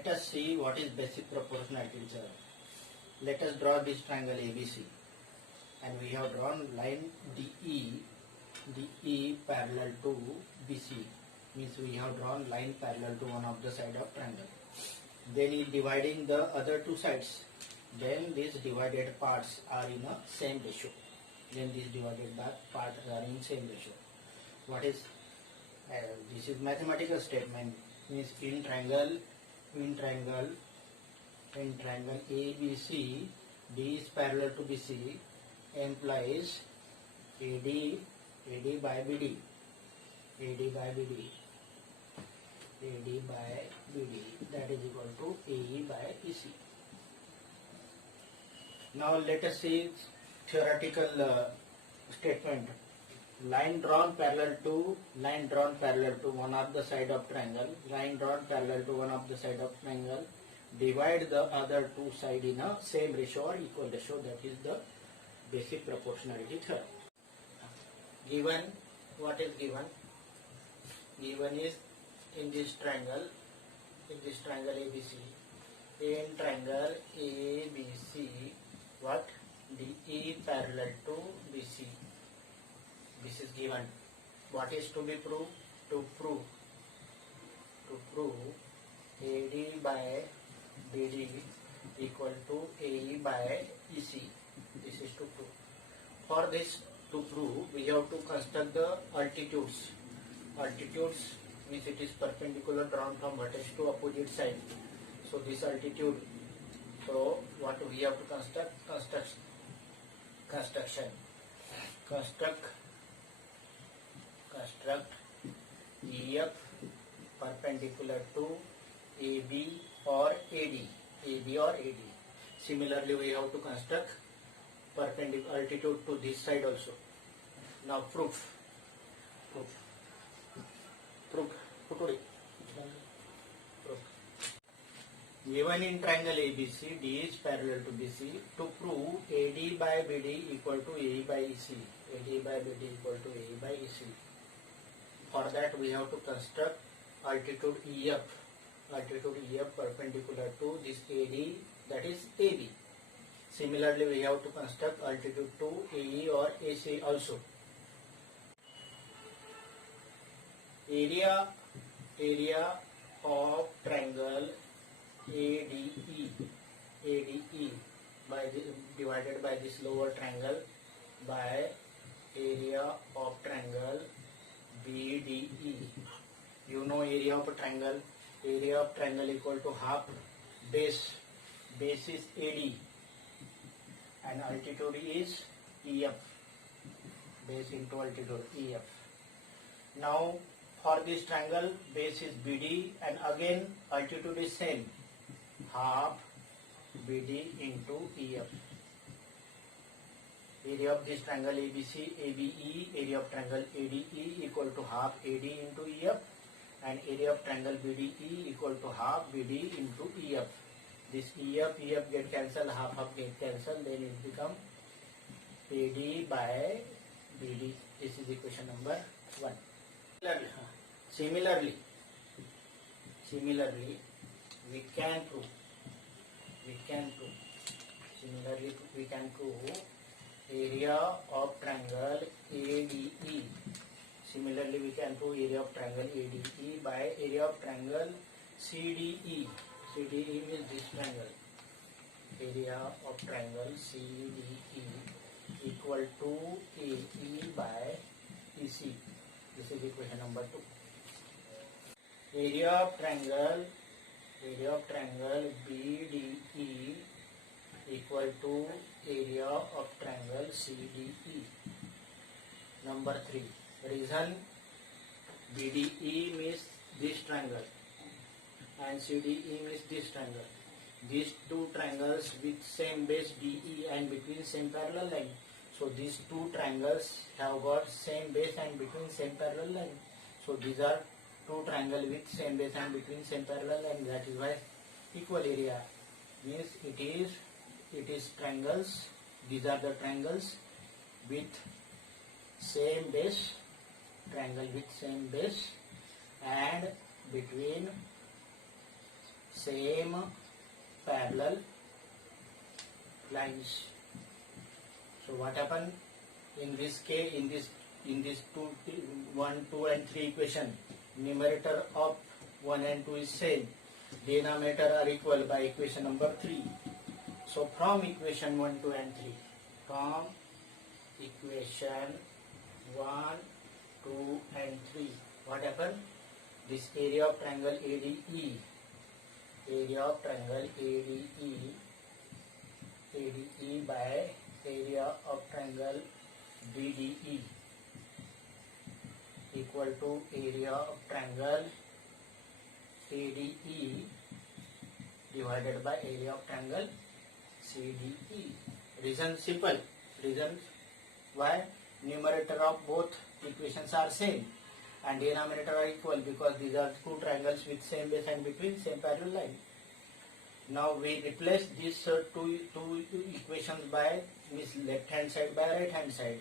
let us see what is basic proportionality theorem. Let us draw this triangle ABC, and we have drawn line DE parallel to BC, means we have drawn line parallel to one of the side of triangle. Then in dividing the other two sides, then these divided parts are in a same ratio. Then these divided parts are in same ratio. What is this is mathematical statement, means in triangle ABC, D is parallel to BC, implies AD by BD, that is equal to AE by EC. Now let us see theoretical statement. Line drawn parallel to one of the side of triangle. Divide the other two side in a same ratio or equal ratio. That is the basic proportionality theorem. Given, what is given? Given is in this triangle ABC. In triangle ABC, what? DE parallel to BC. This is given. What is to be proved? To prove AD by BD equal to AE by EC. This is to prove. For this to prove, we have to construct the altitudes. Altitudes means it is perpendicular drawn from vertex to opposite side. So this altitude. So what we have to construct? Construct EF perpendicular to AB or AD. Similarly, we have to construct perpendicular altitude to this side also. Now proof. Given in triangle ABC, D is parallel to BC. To prove AD by BD equal to AE by EC. For that we have to construct altitude EF perpendicular to this AD, that is AB. Similarly, we have to construct altitude to AE or AC also. Area of triangle ADE divided by this lower triangle by area of triangle BDE. You know area of a triangle. Area of triangle equal to half base. Base is AD and altitude is EF. Base into altitude EF. Now for this triangle, base is BD and again altitude is same. Half BD into EF. Area of this triangle ABC, ABE, area of triangle ADE equal to half AD into EF, and area of triangle BDE equal to half BD into EF. This EF get cancelled, half get cancelled, then it become AD by BD. This is equation number 1. Similarly, we can prove. Similarly, we can prove area of triangle ADE. Similarly, we can prove area of triangle ADE by area of triangle CDE. CDE means this triangle. Area of triangle CDE equal to AE by EC. This is equation number 2. Area of triangle BDE equal to area of triangle CDE. Number 3. Reason BDE means this triangle and CDE means this triangle. These two triangles with same base DE and between same parallel line. So these two triangles have got same base and between same parallel line. So these are two triangles with same base and between same parallel line. That is why equal area means it is triangles. These are the triangles with same base, and between same parallel lines. So what happened in this case, in this 1, 2 and 3 equation, numerator of 1 and 2 is same, denominator are equal by equation number 3. So from equation 1, 2 and 3, from equation 1, 2 and 3, what happened? This area of triangle ADE, area of triangle ADE by area of triangle BDE equal to area of triangle ADE divided by area of triangle CDE. Reason simple. Reason why? Numerator of both equations are same and denominator are equal because these are two triangles with same base and between same parallel line. Now we replace these two equations by left hand side by right hand side.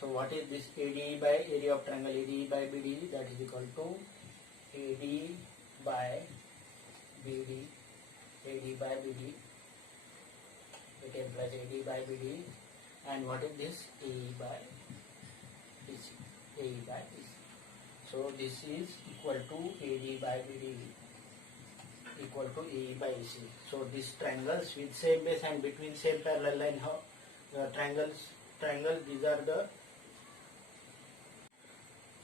So what is this ADE by area of triangle ADE by BDE? That is equal to AD by BD, AD by BD. It implies AD by BD. And what is this? AE by BC, AE by BC. So this is equal to AD by BD equal to AE by AC. So these triangles with same base and between same parallel line, triangles, these are the.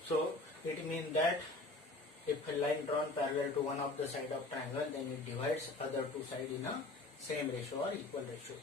So it means that if a line drawn parallel to one of the side of triangle, then it divides other two sides in a same ratio or equal ratio.